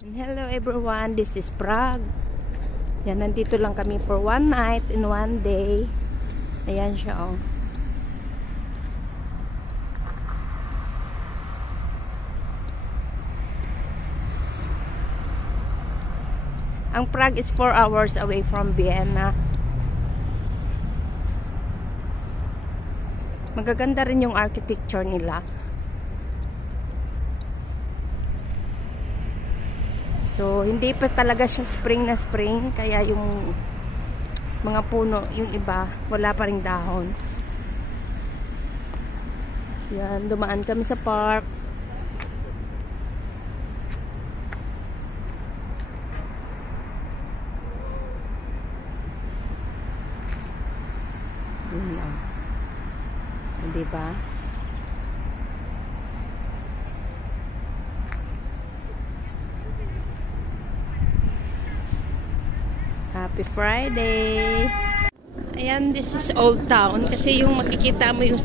And hello everyone, this is Prague. Yan, nandito lang kami for one night and one day. Ayan siya, oh. Ang Prague is 4 hours away from Vienna. Magaganda rin yung architecture nila. So, hindi pa talaga siya spring na spring. Kaya yung mga puno, yung iba, wala pa ring dahon. Yan, dumaan kami sa park. Yun lang. Diba? Happy Friday! Ayan, this is Old Town. Kasi yung makikita mo yung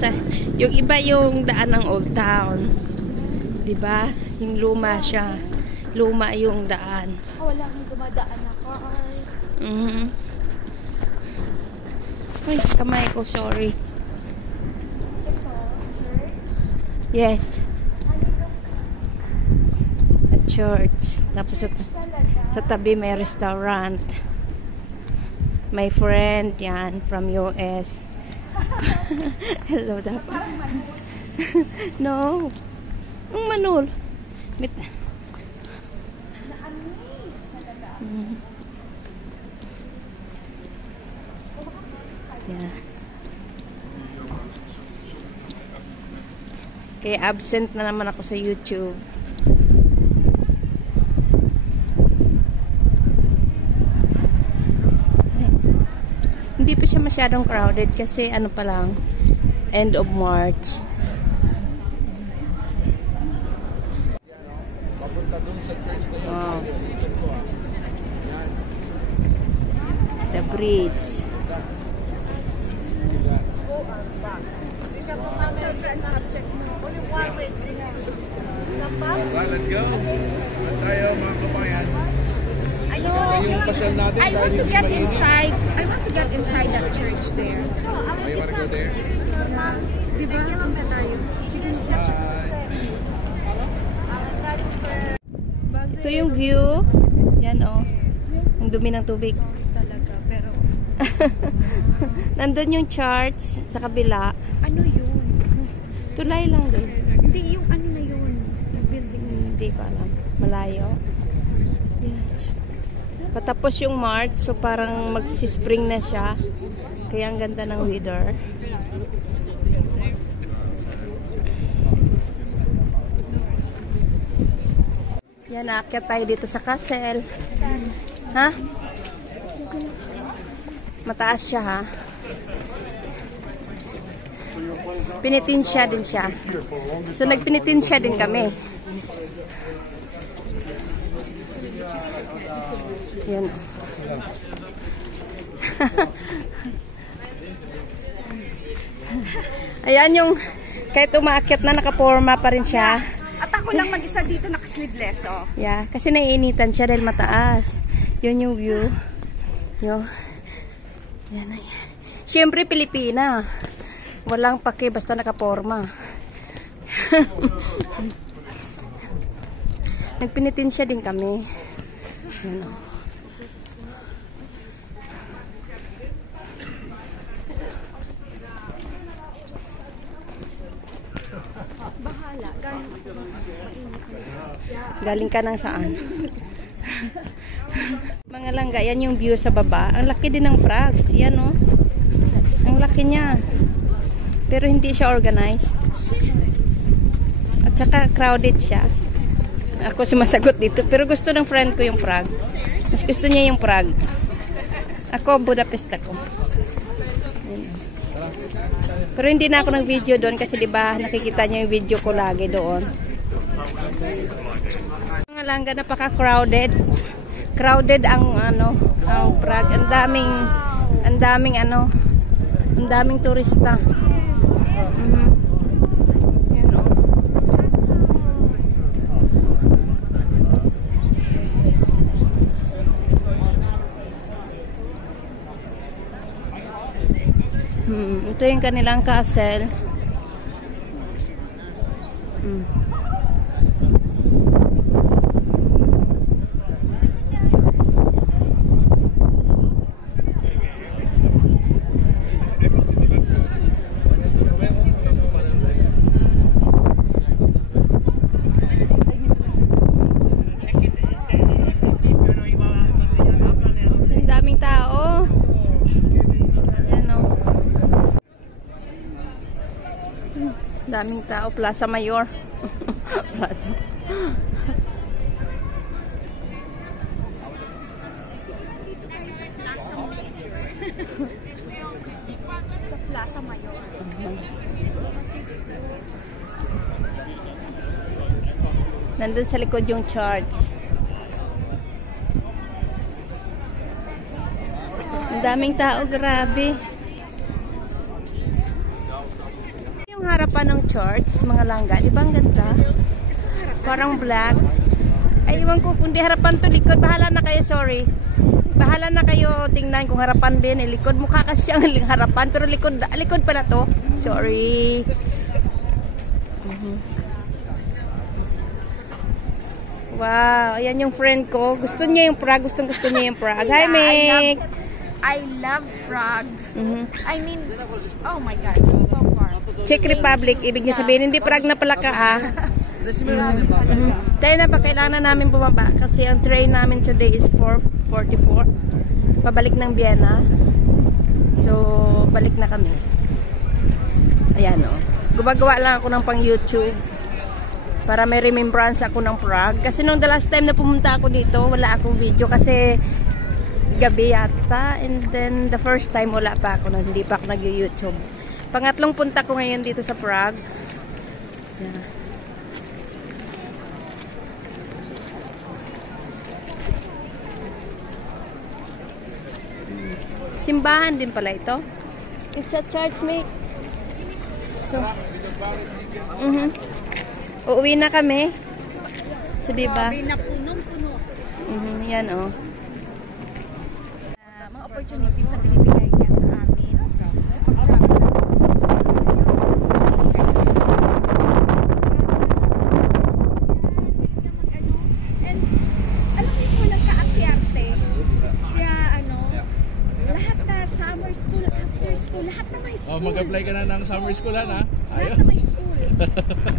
iba yung daan ng Old Town. Diba? Yung luma siya. Luma yung daan. Wala kang dumadaan na cars. Uy, kamay ko, sorry. Yes. At church. Tapos sa tabi may restaurant. My friend, yan, from US. Hello, dapat. No. Ang manol. Yeah. Kaya absent na naman ako sa YouTube. Hindi pa siya masyadong crowded kasi ano pa lang, end of March. Papunta dun sa church na yun. Wow. The bridge. Let's go. Tayo mga kabayan. Yung pasal natin. I want to get inside. I want to get inside that church there. I want to go there. Diba? Punta tayo. Ito yung view. Yan, oh. Ang dumi ng tubig. Talaga, pero Nandun yung church sa kabila. ano yun? Tulay lang din. Hindi, yung ano na yun? Yung building. Hindi ko alam. Malayo. Yes. Patapos yung March, so parang magsi-spring na siya. Kaya ang ganda ng weather. Yan, aakyat tayo dito sa castle. Ha? Mataas siya, ha? Pinitinsya din siya. So, nagpinitinsya din kami. Yan. Ayan yung kahit umaakyat na nakaporma pa rin siya. At ako lang mag-isa dito naka-sleeveless, oh. Yeah, kasi naiinitan siya dahil mataas. Yun yung view. Yo. Yan ay. Siyempre Pilipina. Walang pake basta nakaporma. Nagpinitinsya din kami. Yan, oh. Bahala. Galing ka ng saan? Mga langga, yan yung view sa baba. Ang laki din ng Prague. Yan, oh. Ang laki niya. Pero hindi siya organized. At saka crowded siya. Ako sumasagot dito. Pero gusto ng friend ko yung Prague. Mas gusto niya yung Prague. Ako, Budapest ako. Pero hindi na ako nag-video doon kasi diba nakikita niyo yung video ko lagi doon. Mga langga, napaka-crowded. Crowded ang ano, ang Prague. Ang daming turista. Yan, oh. Ito yung kanilang castle. Ang daming tao. Yan o. Daming tao. Plaza Mayor. Plaza. Sa Plaza Mayor. Nandun sa likod yung church. Ang daming tao, grabe. Yung harapan ng church, mga langga, di ba ang ganda? Parang black. Ay, iwan ko, kung di harapan to, likod, bahala na kayo, sorry. Bahala na kayo, tingnan kung harapan din, likod, mukha kasi siyang harapan, pero likod pala to. Sorry. Wow, ayan yung friend ko. Gusto niya yung Prague, gustong niya yung Prague. Hi, Meg! I love Prague. I mean, oh my God, so far. Czech Republic, ibig niya sabihin, hindi Prague na pala ka, ah. Tayo na pa, kailangan namin bumaba kasi ang train namin today is 4:44. Pabalik ng Vienna. So, balik na kami. Ayan, oh. Gumagawa lang ako ng pang YouTube para may remembrance ako ng Prague. Kasi nung the last time na pumunta ako dito, wala akong video kasi gabi yata. And then, the first time wala pa ako, hindi pa ako nag-YouTube. Pangatlong punta ko ngayon dito sa Prague. Yeah. Simbahan din pala ito. It's a church, mate. So, uuwi na kami. So, diba? Na punong-puno. Yan, oh. Mga opportunities na binibigay niya sa amin. And, alam mo po, nagka-akyarte. Kaya, lahat na summer school, after school, lahat na may school. Oh, mag-apply ka na ng summer school, ha? Lahat na may school.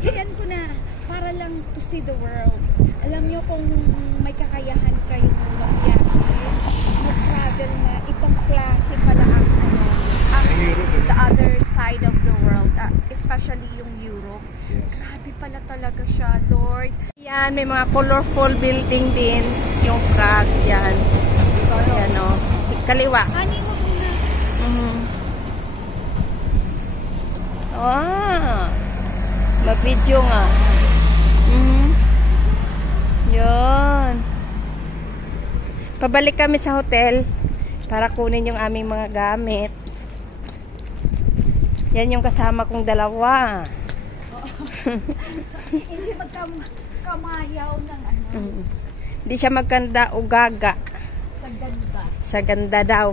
Ayan ko na, para lang to see the world. Alam nyo kung may kakayahan kayo mag-yate, mag-travel na ibang klase pala ang the other side of the world, especially yung Europe. Grabe pala talaga siya, Lord. Yan, may mga colorful building din. Yung Prague, yan. Yan, oh. Kaliwa. Kanin mo muna. Ah, ma-video nga. Yun. Pabalik kami sa hotel para kunin yung aming mga gamit. Yan yung kasama kong dalawa. Hindi magkamayaw ng Hindi siya magkanda o gaga. sa ganda. Sa ganda daw.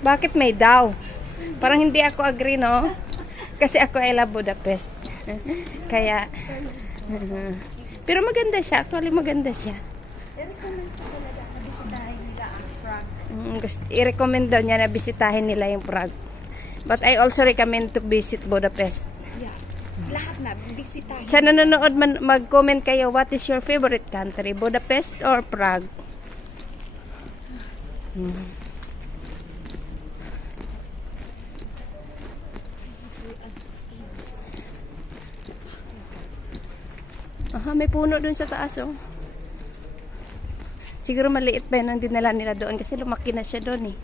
Bakit may daw? Parang hindi ako agree, no? Kasi ako ay love Budapest. Kaya, pero maganda siya. Actually, maganda siya. I-recommend ko talaga na bisitahin nila ang Prague. I-recommend daw niya na bisitahin nila yung Prague. But I also recommend to visit Budapest. Yeah. Lahat na, bisitahin. Sa nanonood, mag-comment kayo, what is your favorite country? Budapest or Prague? Aha, may puno dun sa taas, oh. Siguro maliit pa yun ang dinala nila doon kasi lumaki na siya doon, eh.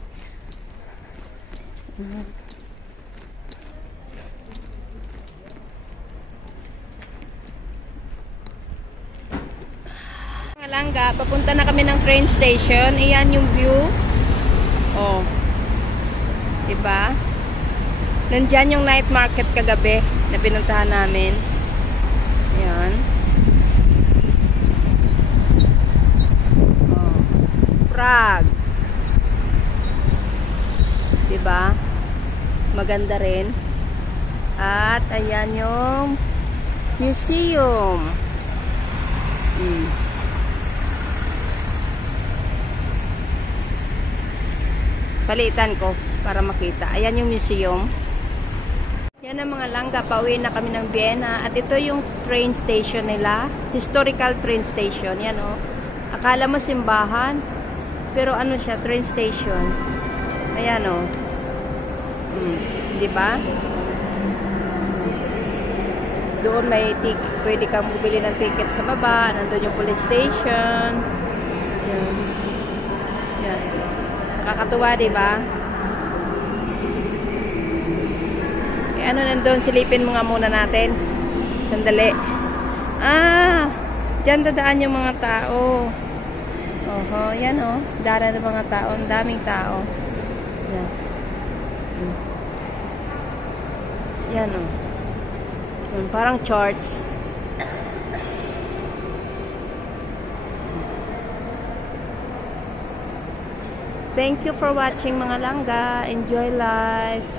Mga langga, papunta na kami ng train station. Iyan yung view. Oh. Diba? Nandyan yung night market kagabi na pinuntahan namin. Ayan. Prague. ba? Maganda rin. At ayan yung museum. Palitan ko para makita. Ayan yung museum. Yan ang mga langga. Pauwi na kami ng Vienna. At ito yung train station nila. Historical train station. Yan o. Akala mo simbahan. Pero ano siya? Train station. Ayan o. Diba? Doon may ticket. Pwede kang bumili ng ticket sa baba. Nandun yung police station. Yan. Yan. Nakakatuwa, diba? Ano nandun, silipin mo nga muna natin. Sandali. Dyan dadaan yung mga tao. Oho, yan o. Dara ng mga tao. Ang daming tao. Yan. Yan o. Parang church. Thank you for watching mga langga. Enjoy life.